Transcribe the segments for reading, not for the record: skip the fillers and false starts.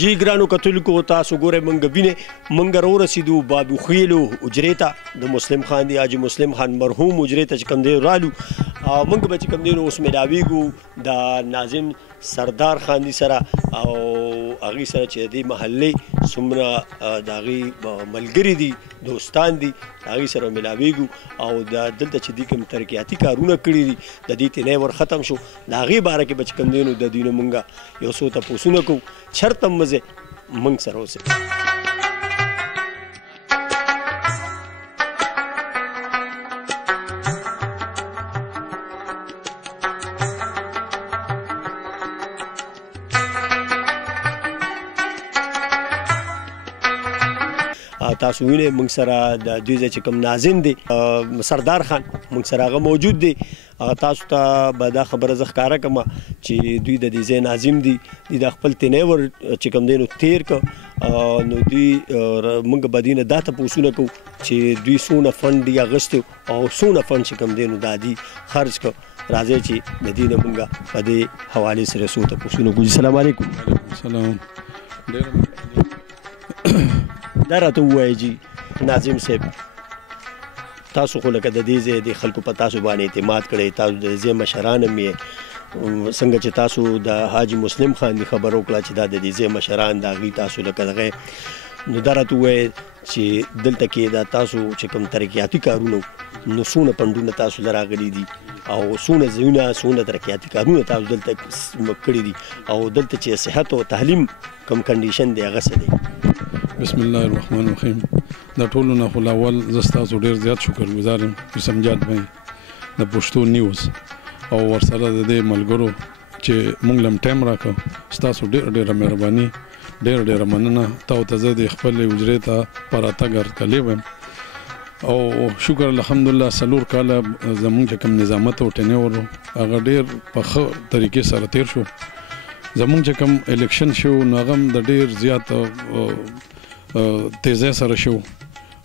جی ګرانو کتونکو تاسو ګورئ موږ وینئ موږ راورسېدو بابوخیلو حجرې ته د مسلم خان دی حاجي مسلم خان مرحوم حجرې ته چې کوم دی رالو موږ به چې کوم دی نو اوس ملاویږو د ناظم سردار خان دی سره او هغې سره چې د دې محلې څومره د هغې ملګري دي دوستان دي هغې سره ملاویږو او د دلته چې دوی کوم ترقیاتي کارونه کړي دي د دې تیلی ور ختم شو د هغې باره کې به چې کوم دی نو د دوی نه موږ یو څو تپوسونه کوو چېرته مزې موږ سره اوسئ تاسو وینئ موږ سره د دوی ځای چې کوم ناظم دی سردار خان موږ سره هغه موجود دی تاسو ته به دا خبره زه ښکاره کړم چې دوی د دې ځای ناظم دي دوی د خپل تینی ور چې کوم دی نو تیر که نو دوی موږ به دوی نه دا تپوسونه کوو چې دوی څونه فنډ دي اخیستی او څونه فنډ چې کوم دی نو دا دي خرج که راځئ چې د دې نه موږ په دې حوالې سره څو تپوسونه کوو. السلام علیکم. وعلیکم السلام. دا راته ووایئ جي ناظم صاحب تاسو خو لکه د دې ځای د خلکو په تاسو باندې اعتماد کړی تاسو د ځای مشران هم یې څنګه چې تاسو د حاجي مسلم خان دی خبر وکړه چې دا د دې ځای مشران د هغوی تاسو لکه دغه نو دا راته ووایئ چې دلته کې دا تاسو چې کوم ترقیاتي کارونه نو څونه فنډونه تاسو له راغلي دي او څونه ځایونه څونه ترقیاتي کارونه تاسو دلته کړي دي او دلته چې صحت او تعلیم کوم کنډیشن دی هغه څه دی. بسم الله الرحمن الرحیم. د ټولو نه خو اول زه ستاسو ډېر زیات شکرګزار یم یوسف جان بھائی د پښتو نیوز او ورسره د دې ملګرو چې موږ لم ټایم راکړ ستاسو ډېره مهرباني ډېره مننه. تاسو ته زه د خپلې حجرې ته په راتګ هرکلی وایم او شکر الحمدلله 4 کاله زموږ چې کوم نظامت او ټینور هغه ډېر په ښه طریقې سره تیر شو. زموږ چې کوم الیکشن شو نو هغه هم د ډېر زیات تیزی سره شو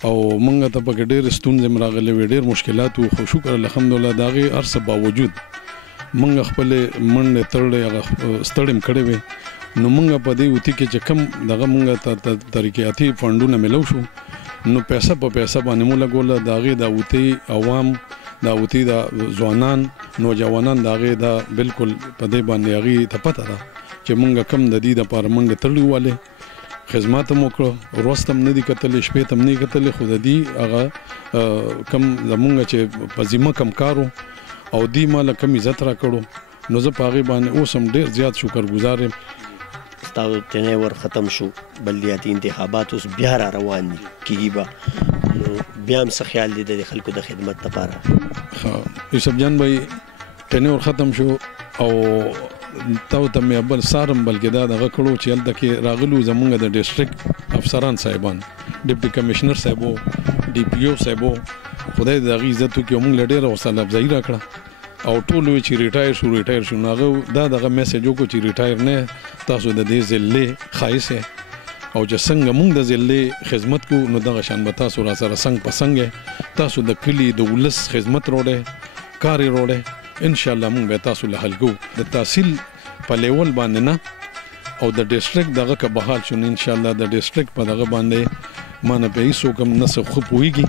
او موږ ته پکې ډېرې ستونزې هم راغلې وې ډېر مشکلات وو خو شکر الحمدلله د هغې هر څه باوجود موږ خپلې منډې ترړې هغه ستړې هم کړې وې نو موږ په دې اوتي کې چې کوم دغه موږ ته ترقیاتي فنډونه میلو شو نو پیسه په پیسه باندې مو لګوله د هغې د اوتي عوام د اوتي د ځوانان نوجوانان د هغې د بالکل په دې باندې هغې ته پته ده چې موږ کم د دې دپاره منډې تړلې والې خدمات هم وکړو ورځ ته هم نه دي کتلې شپې ته هم نه دي کتلې خو د دې هغه کم زمونږ چې په ذمه کم کار و او دې ما له کم عزت راکړو نو زه په هغې باندې اوس هم ډېر زیات شکرګزار یم. ستاسو تینی ور ختم شو بلدیاتي انتخابات اوس بیا را روان دي کېږي به نو بیا هم څه خیال دی د خلکو د خدمت لپاره؟ یوسف جان بھائی تینی ور ختم شو او تاسو ته مې بل سارم بلکې دا دغه کړو چې هلته کې راغلو زمونږ د ډسټرکټ افسران صاحبان ډیپټي کمشنر صاحب ډي پي او صاحب خدای د هغې عزت وکړي او موږ له ډېره حوصله افزایي راکړه او ټول وایي چې ریټایر شو نو هغه دا دغه میسج وکړو چې ریټایر نه تاسو د دې ضلعې ښایست او چې څنګه موږ د ضلعې خدمت کوو نو دغه شان به تاسو را سره څنګ په څنګ تاسو د کلي د ولس خدمت روړی کار یې روړی انشاءالله موږ به تاسو له حل کوو د تحصیل په لیول باندې نه او د ډسټرکټ دغه که بحال شو نو انشاءالله د ډسټرکټ په دغه باندې ما نه به هېڅوک هم نه څه ښه پوهېږي.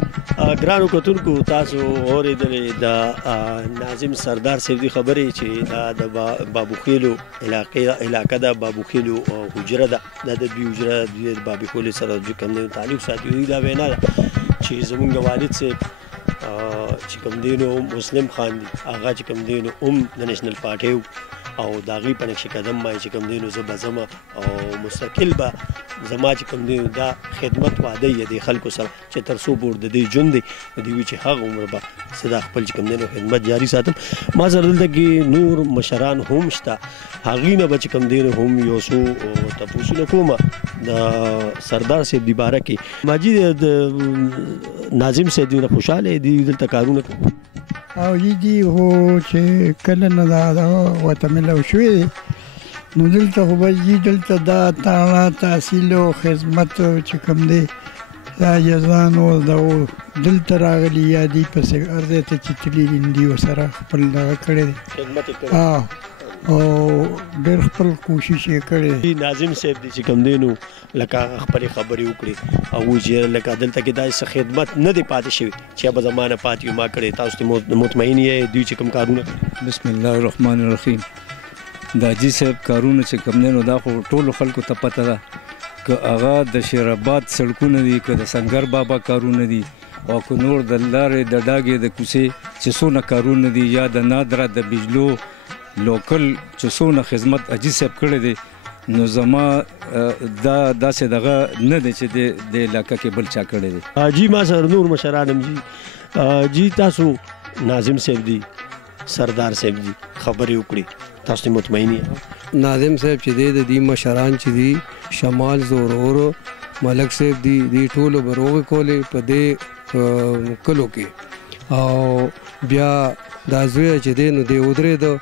ګرانو کتونکو تاسو اورېدلې د ناظم سردار صاحب دي خبرې چې دا د بابوخیلو علاقه ده بابوخیلو حجره ده دا د دوی حجره د بابوخیلو سره کوم دی تعلق ساتي دوی دا وینا ده چې زموږ والد صاحب چې کوم دی نو مسلم خان دی هغه چې کوم دی نو د نیشنل پارټۍ او د هغې په نقش قدم باندې چې کوم دی نو زه به ځمه او مستقل به زما چې کوم دی دا خدمت وعده یې د خلکو سره چې تر څو پورې د دې ژوند دی دوی وایي چې هغه عمر به زه دا خپل چې کوم دی نو خدمت جاري ساتم. ما سره دلته کې نور مشران هم شته هغې نه به چې کوم دی نو هم یو څو تپوسونه کومه د سردار صاحب دی باره کې ماجي د ناظم صاحب دی نه خوشحاله دی دلته کارونه کوي او دي هو چې کله نه دا ورته میلاو شوې نو دلته خو به دلته دا تاړه تحصیل او خدمت چې کوم دی دا یزدان او دلته راغلي یا دي پسې هر ځای ته چې تللي دي ورسره خپل دغه کړی دی او ډېر خپل کوشش یې کړی. ناظم صاحب دې چې کوم دی نو لکه خپلې خبرې وکړې او وایي چې لکه دلته کې داسې خدمت نه دی پاتې شوی چې به زما نه پاتې وي. ما کړی تاسو ته مطمئن یې دوی چې کوم کارونه کړي؟ بسم الله الرحمن الرحیم. د حاجي صاحب کارونه چې کوم دی نو دا خو ټولو خلکو ته پته ده که هغه د شیرآباد سړکونه دي که د سنگر بابا کارونه دي او که نور د لارې د ډاګې د کوڅې چې څونه کارونه دي یا د نادره د بجلو لوکل چې څونه خدمت حاجي صاحب کړی دی نو زما دا داسې دغه نه دی چې د علاقه کې بل چا کړی دی. جی ما سره نور مشران هم جی تاسو ناظم صاحب دی سردار صاحب دی خبرې وکړي تاسو ته مطمئن یې؟ ناظم صاحب چې دی د دې مشران چې دي شمال زورور ملک صاحب دی ټولو بروغ کولې په دې کلو کې او بیا دا زوی چې دی نو دی ودرېده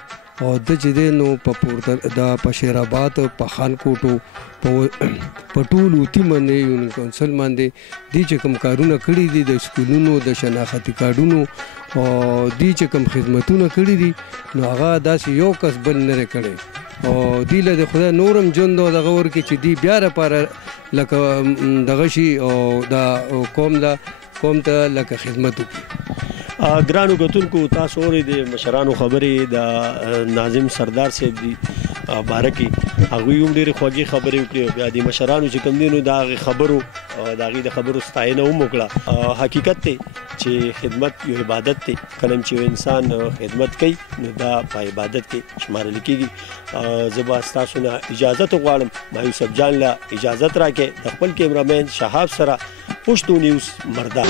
او د چې دی نو په شیرآباد په خانکوټو په ټولو اوتي باندې یونین کونسل باندې دی چې کوم کارونه کړي دي د سکولونو د شناختي کارډونو او دی چې کوم خدمتونه کړي دي نو هغه داسې یو کس بل نه کړي او دی له د خدای نورم ژوند دغه ورکې چې دی بیا لپاره لکه دغه شي او دا قوم ته لکه خدمت وکړي. ګرانو کتونکو تاسو اورئ د مشرانو خبرې د ناظم سردار صاحب دی باره کې هغوی هم ډېرې خوږې خبرې وکړې. بیا د مشرانو چې کوم دی نو د هغې خبرو د هغې د خبرو ستاینه هم وکړه. حقیقت دی چې خدمت یو عبادت دی. کله چې یو انسان خدمت کوي نو دا په عبادت کې شمارل کېږي. زه به ستاسو نه اجازت غواړم ما یوسف جان له اجازت راکړئ د خپل کیمرامین شهاب سره پښتو نیوز مردا.